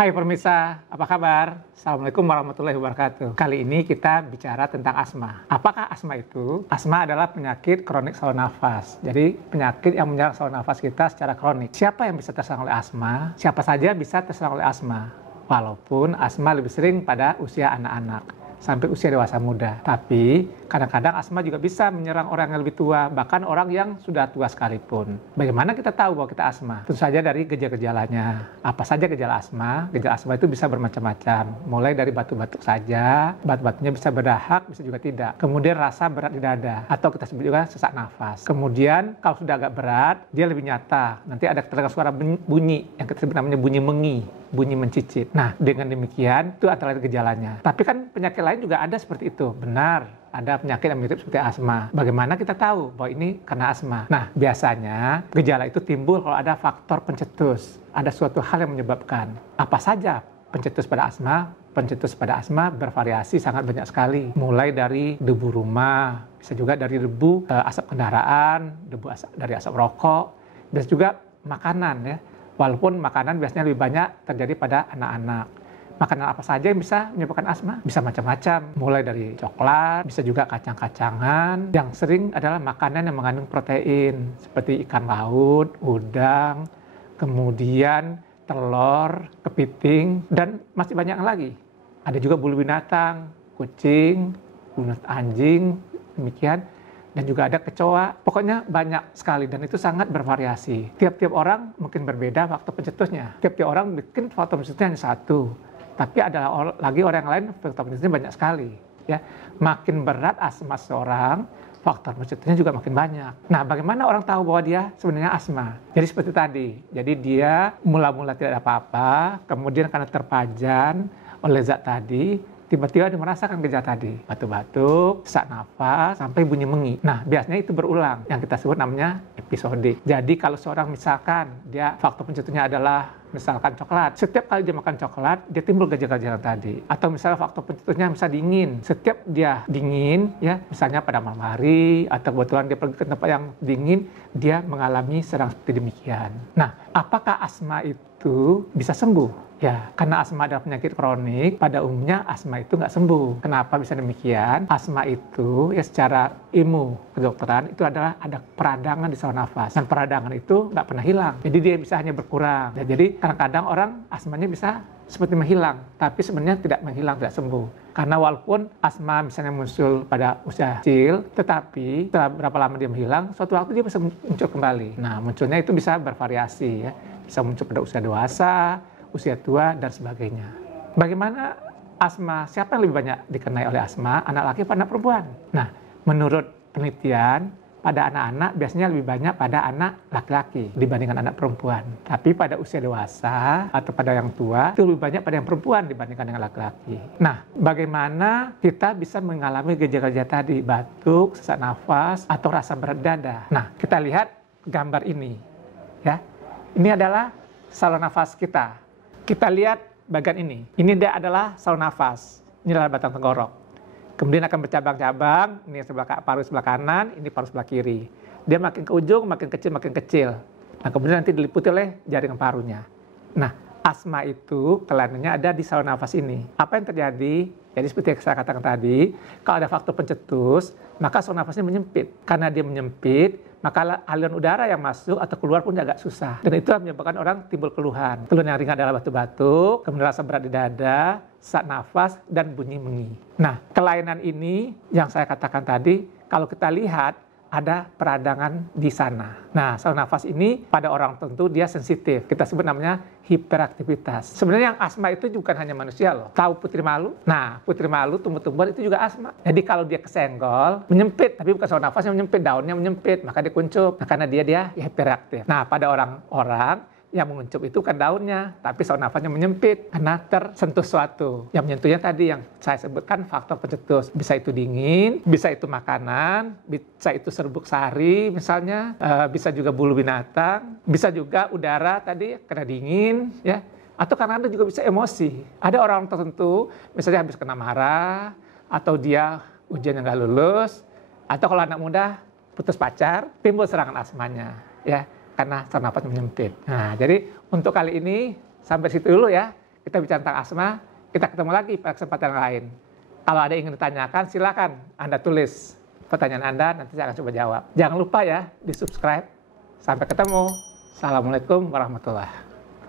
Hai pemirsa, apa kabar? Assalamualaikum warahmatullahi wabarakatuh. Kali ini kita bicara tentang asma. Apakah asma itu? Asma adalah penyakit kronik saluran nafas. Jadi penyakit yang menyerang saluran nafas kita secara kronik. Siapa yang bisa terserang oleh asma? Siapa saja bisa terserang oleh asma. Walaupun asma lebih sering pada usia anak-anak sampai usia dewasa muda. Tapi kadang-kadang asma juga bisa menyerang orang yang lebih tua, bahkan orang yang sudah tua sekalipun. Bagaimana kita tahu bahwa kita asma? Tentu saja dari gejala-gejalanya. Apa saja gejala asma? Gejala asma itu bisa bermacam-macam. Mulai dari batuk-batuk saja, batuk-batuknya bisa berdahak, bisa juga tidak. Kemudian rasa berat di dada, atau kita sebut juga sesak nafas. Kemudian kalau sudah agak berat, dia lebih nyata. Nanti ada terdengar suara bunyi, yang kita sebut namanya bunyi mengi, bunyi mencicit. Nah, dengan demikian itu antara gejalanya. Tapi kan penyakit lain juga ada seperti itu. Benar, ada penyakit yang mirip seperti asma. Bagaimana kita tahu bahwa ini karena asma? Nah, biasanya gejala itu timbul kalau ada faktor pencetus. Ada suatu hal yang menyebabkan. Apa saja pencetus pada asma? Pencetus pada asma bervariasi sangat banyak sekali. Mulai dari debu rumah, bisa juga dari debu asap kendaraan, dari asap rokok, bisa juga makanan ya. Walaupun makanan biasanya lebih banyak terjadi pada anak-anak. Makanan apa saja yang bisa menyebabkan asma? Bisa macam-macam. Mulai dari coklat, bisa juga kacang-kacangan. Yang sering adalah makanan yang mengandung protein. Seperti ikan laut, udang, kemudian telur, kepiting, dan masih banyak lagi. Ada juga bulu binatang, kucing, bulu anjing, demikian. Dan juga ada kecoa, pokoknya banyak sekali dan itu sangat bervariasi. Tiap-tiap orang mungkin berbeda faktor pencetusnya. Tiap-tiap orang bikin faktor pencetusnya hanya satu, tapi ada lagi orang yang lain faktor pencetusnya banyak sekali. Ya, makin berat asma seorang, faktor pencetusnya juga makin banyak. Nah, bagaimana orang tahu bahwa dia sebenarnya asma? Jadi seperti tadi, jadi dia mula-mula tidak ada apa-apa, kemudian karena terpajan oleh zat tadi, tiba-tiba dia merasakan gejala tadi, batuk-batuk, sesak nafas, sampai bunyi mengi. Nah, biasanya itu berulang, yang kita sebut namanya episodik. Jadi kalau seorang misalkan dia faktor pencetusnya adalah misalkan coklat, setiap kali dia makan coklat, dia timbul gejala-gejala tadi. Atau misalnya faktor pencetusnya misalnya dingin, setiap dia dingin, ya misalnya pada malam hari, atau kebetulan dia pergi ke tempat yang dingin, dia mengalami serang seperti demikian. Nah, apakah asma itu bisa sembuh? Ya, karena asma adalah penyakit kronik, pada umumnya asma itu nggak sembuh. Kenapa bisa demikian? Asma itu ya secara ilmu kedokteran itu adalah ada peradangan di saluran nafas. Dan peradangan itu nggak pernah hilang. Jadi dia bisa hanya berkurang. Ya, jadi kadang-kadang orang asmanya bisa seperti menghilang, tapi sebenarnya tidak menghilang, tidak sembuh. Karena walaupun asma misalnya muncul pada usia kecil, tetapi setelah berapa lama dia menghilang, suatu waktu dia bisa muncul kembali. Nah, munculnya itu bisa bervariasi ya. Bisa muncul pada usia dewasa, usia tua, dan sebagainya. Bagaimana asma? Siapa yang lebih banyak dikenai oleh asma? Anak laki atau anak perempuan? Nah, menurut penelitian, pada anak-anak biasanya lebih banyak pada anak laki-laki dibandingkan anak perempuan. Tapi pada usia dewasa atau pada yang tua, itu lebih banyak pada yang perempuan dibandingkan dengan laki-laki. Nah, bagaimana kita bisa mengalami gejala-gejala tadi? Batuk, sesak nafas, atau rasa berat dada. Nah, kita lihat gambar ini. Ya, ini adalah saluran nafas kita. Kita lihat bagian ini. Ini dia adalah saluran nafas. Ini adalah batang tenggorok. Kemudian akan bercabang-cabang. Ini paru sebelah kanan, ini paru sebelah kiri. Dia makin ke ujung, makin kecil. Nah, kemudian nanti diliputi oleh jaringan parunya. Nah, asma itu kelainannya ada di saluran nafas ini. Apa yang terjadi? Jadi seperti yang saya katakan tadi, kalau ada faktor pencetus, maka saluran nafasnya menyempit. Karena dia menyempit, maka aliran udara yang masuk atau keluar pun agak susah. Dan itu menyebabkan orang timbul keluhan. Keluhan yang ringan adalah batuk-batuk, kemudian rasa berat di dada, sesak nafas, dan bunyi mengi. Nah, kelainan ini yang saya katakan tadi, kalau kita lihat, ada peradangan di sana. Nah, saluran nafas ini pada orang tertentu dia sensitif. Kita sebut namanya hiperaktivitas. Sebenarnya yang asma itu bukan hanya manusia loh. Tahu putri malu? Nah, putri malu, tumbuh-tumbuhan itu juga asma. Jadi kalau dia kesenggol, menyempit, tapi bukan saluran nafasnya menyempit, daunnya menyempit, maka dia kuncup. Nah, karena dia hiperaktif. Nah, pada orang-orang yang menguncup itu kan daunnya, tapi saluran nafasnya menyempit karena tersentuh suatu. Yang menyentuhnya tadi yang saya sebutkan faktor pencetus. Bisa itu dingin, bisa itu makanan, bisa itu serbuk sari misalnya, bisa juga bulu binatang, bisa juga udara tadi karena dingin, ya. Atau karena Anda juga bisa emosi. Ada orang tertentu, misalnya habis kena marah, atau dia ujian yang nggak lulus, atau kalau anak muda putus pacar, timbul serangan asmanya, ya. Karena saluran nafas menyempit. Nah, jadi untuk kali ini sampai situ dulu ya. kita bicara tentang asma. Kita ketemu lagi pada kesempatan lain. Kalau ada yang ingin ditanyakan, silakan Anda tulis pertanyaan Anda, nanti saya akan coba jawab. Jangan lupa ya, di subscribe. Sampai ketemu. Assalamualaikum warahmatullahi wabarakatuh.